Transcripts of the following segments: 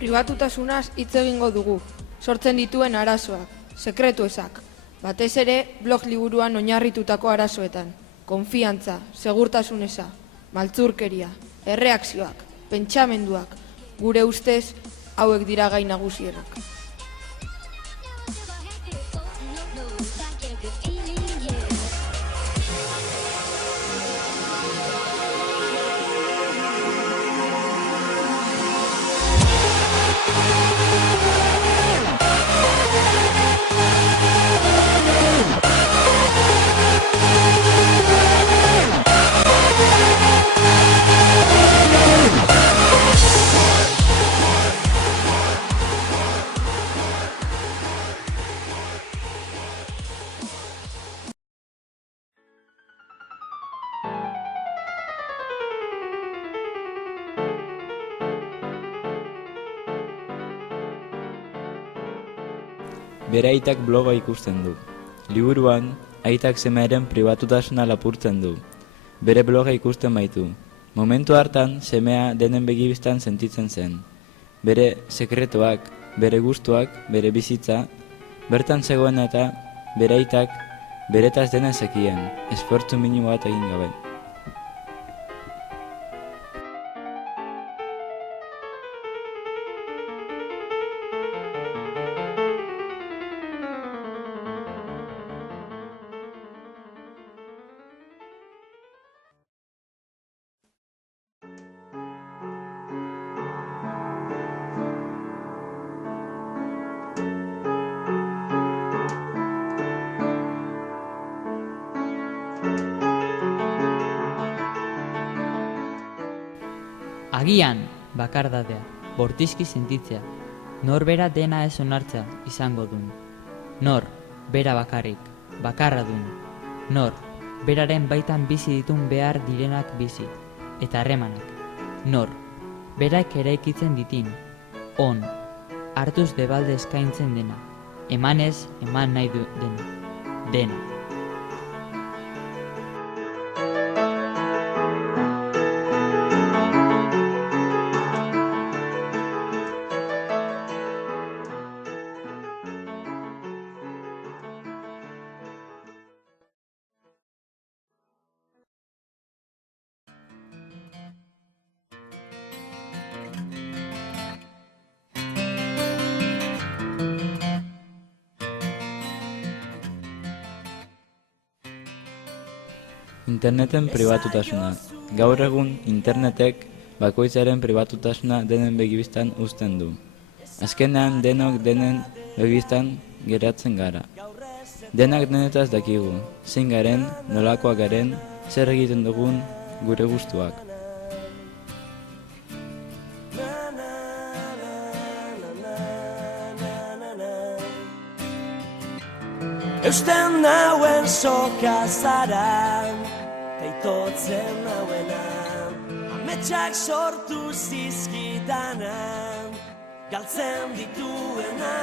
Pribatutasunaz hitz egingo dugu, sortzen dituen arazoak, sekretu ezak, batez ere blog liburuan oinarritutako arazoetan, konfiantza, segurtasun eza, maltzurkeria, erreakzioak, pentsamenduak, gure ustez hauek dira gai nagusienak. Bere aitak bloga ikusten du. Liburuan, aitak semearen pribatutasuna lapurtzen du. Bere bloga ikusten baitu. Momentu hartan, semea denen begibistan sentitzen zen. Bere sekretoak, bere gustuak, bere bizitza, bertan zegoen eta bere aitak beretaz denen zekien, esfortzu minimo bat egin gabe. Agian, bakardadea, bortizki sentitzea, nor bera dena ez onartzea izango dun. Nor, bera bakarrik, bakarra dun. Nor, beraren baitan bizi ditun behar direnak bizi, eta harremanak. Nor, berak eraikitzen ditin, on, hartuz debalde eskaintzen dena, emanez, eman nahi du dena. Interneten pribatutasuna. Gaur egun, internetek bakoitzaren pribatutasuna denen begibistan uzten du. Azkenean denok denen begibistan geratzen gara. Denak denetaz dakigu, zein garen, nolakoak garen, zer egiten dugun gure gustuak. Eusten nauen soka zara, taitotzen nauena, ametsak sortu zizkidana, galtzen dituena.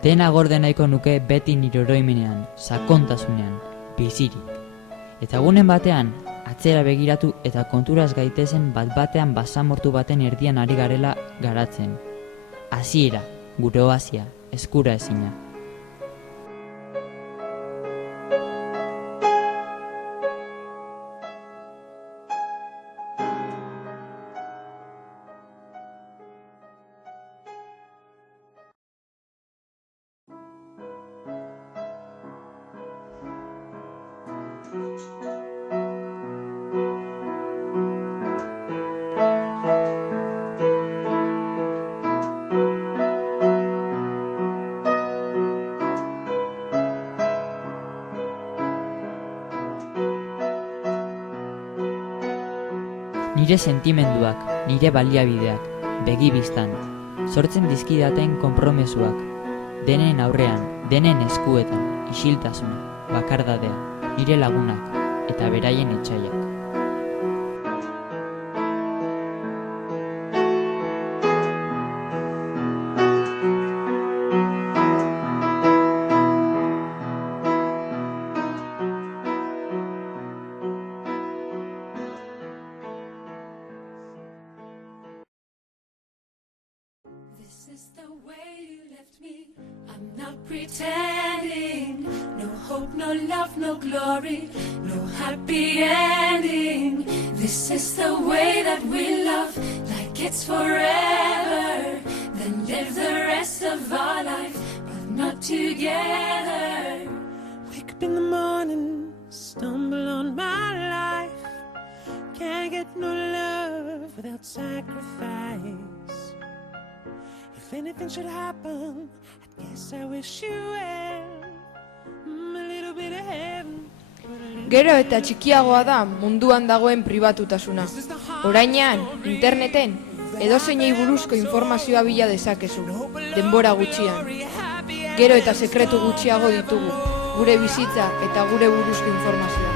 Dena gorde nahiko nuke beti nire oroimenean, sakontasunean, bizirik. Eta egunen batean, atzera begiratu eta konturaz gaitezen bat-batean basamortu baten erdian ari garela garatzen. Hasiera, gure oasia, eskura ezina. Nire sentimenduak, nire baliabideak, begibistan, sortzen dizkidaten konpromesuak, denen aurrean, denen eskuetan, isiltasuna, bakardadea, nire lagunak eta beraien etsaiak. not pretending. No hope, no love, no glory, no happy ending. This is the way that we love, like it's forever. Then live the rest of our life, but not together. Wake up in the morning, stumble on my life. Can't get no love without sacrifice. If anything should happen, I guess I wish you well. A little bit of heaven. Gero eta txikiagoa da munduan dagoen pribatutasuna. Orainean, interneten, edozeinei buruzko informazioa bila dezakezu, denbora gutxian. Gero eta sekretu gutxiago ditugu, gure bizitza eta gure buruzko informazioa.